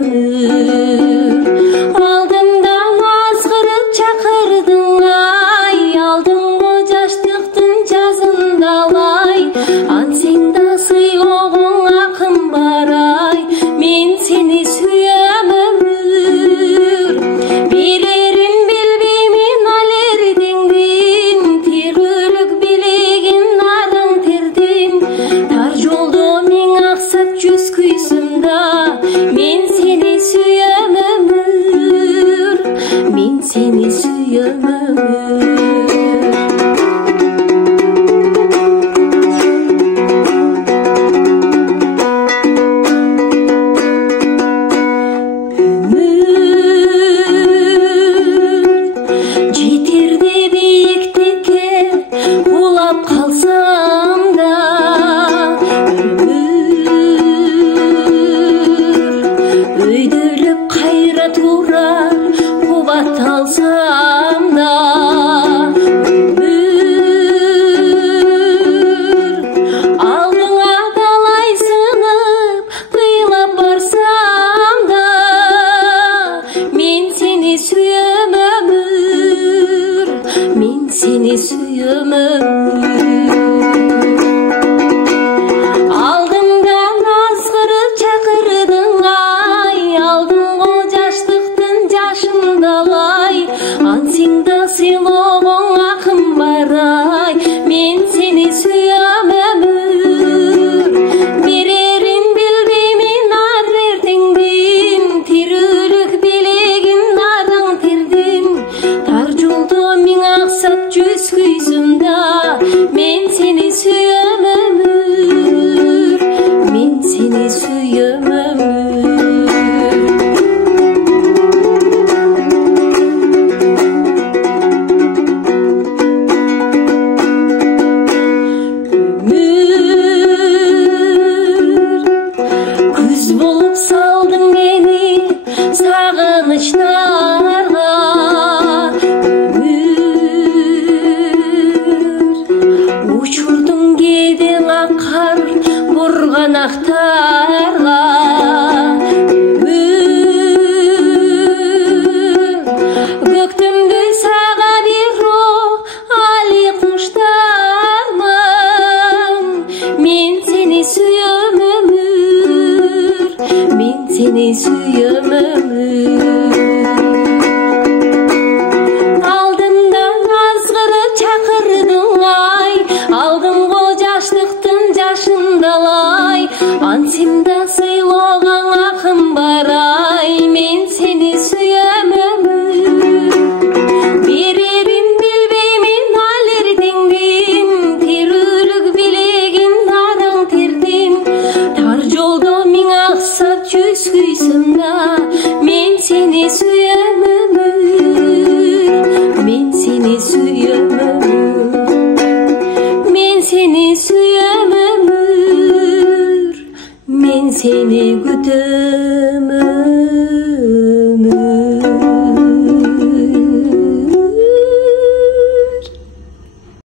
ömür. Aldımdan azgırıp çakırdın ay, aldımgo jaştıktın жазындалай. Ансеңда сыйлығың ақын бар ай, мен сені сүйем ömür. Билерин билбеймин алердеңдин, тирүүлүк билегин нарың тердин. Тар жолдо миң аксап жүз күйсүм да, мен сени сүйем ömür, мен сени сүйем ömür. Өйдөлүп кайра турар кубат алсам да, алдыңа талай сынып кыйлап барсам да, мен сени сүйем ömür, мен сени сүйем ömür. Ансеңда сыйлығың ақын бар ай, мен сені сүйем ömür. Берерин билбеймин ар ертеңдин, тирүүлүк билегин нарың тердин. Тар жолдо миң аксап жүз күйсүм да, мен сени сүйем ömür, мен сени сүйем ömür. Болып салдың мені сағыныштарға, учурдың кедең ақар бурганақтарға. Көктүмдү сага биро али куштармын, мен сени сүйем ömür, мен сени сүйем ömür. Алдымдан азгырып чакырдың ай, алдымго жаштыктын жашындалай. Ансеңда сыйлогоң акын бар ай, мен сени сүйем ömür. Берерин билбеймин алердеңдин, тирүүлүк билегин нарың тердин. Тар жолдо миң аксап жүз күйсүм да, мен сени сүйем ömür, мен сени сүйем ömür. Мен сени сүйем ömür, мен сени күтөм ömür.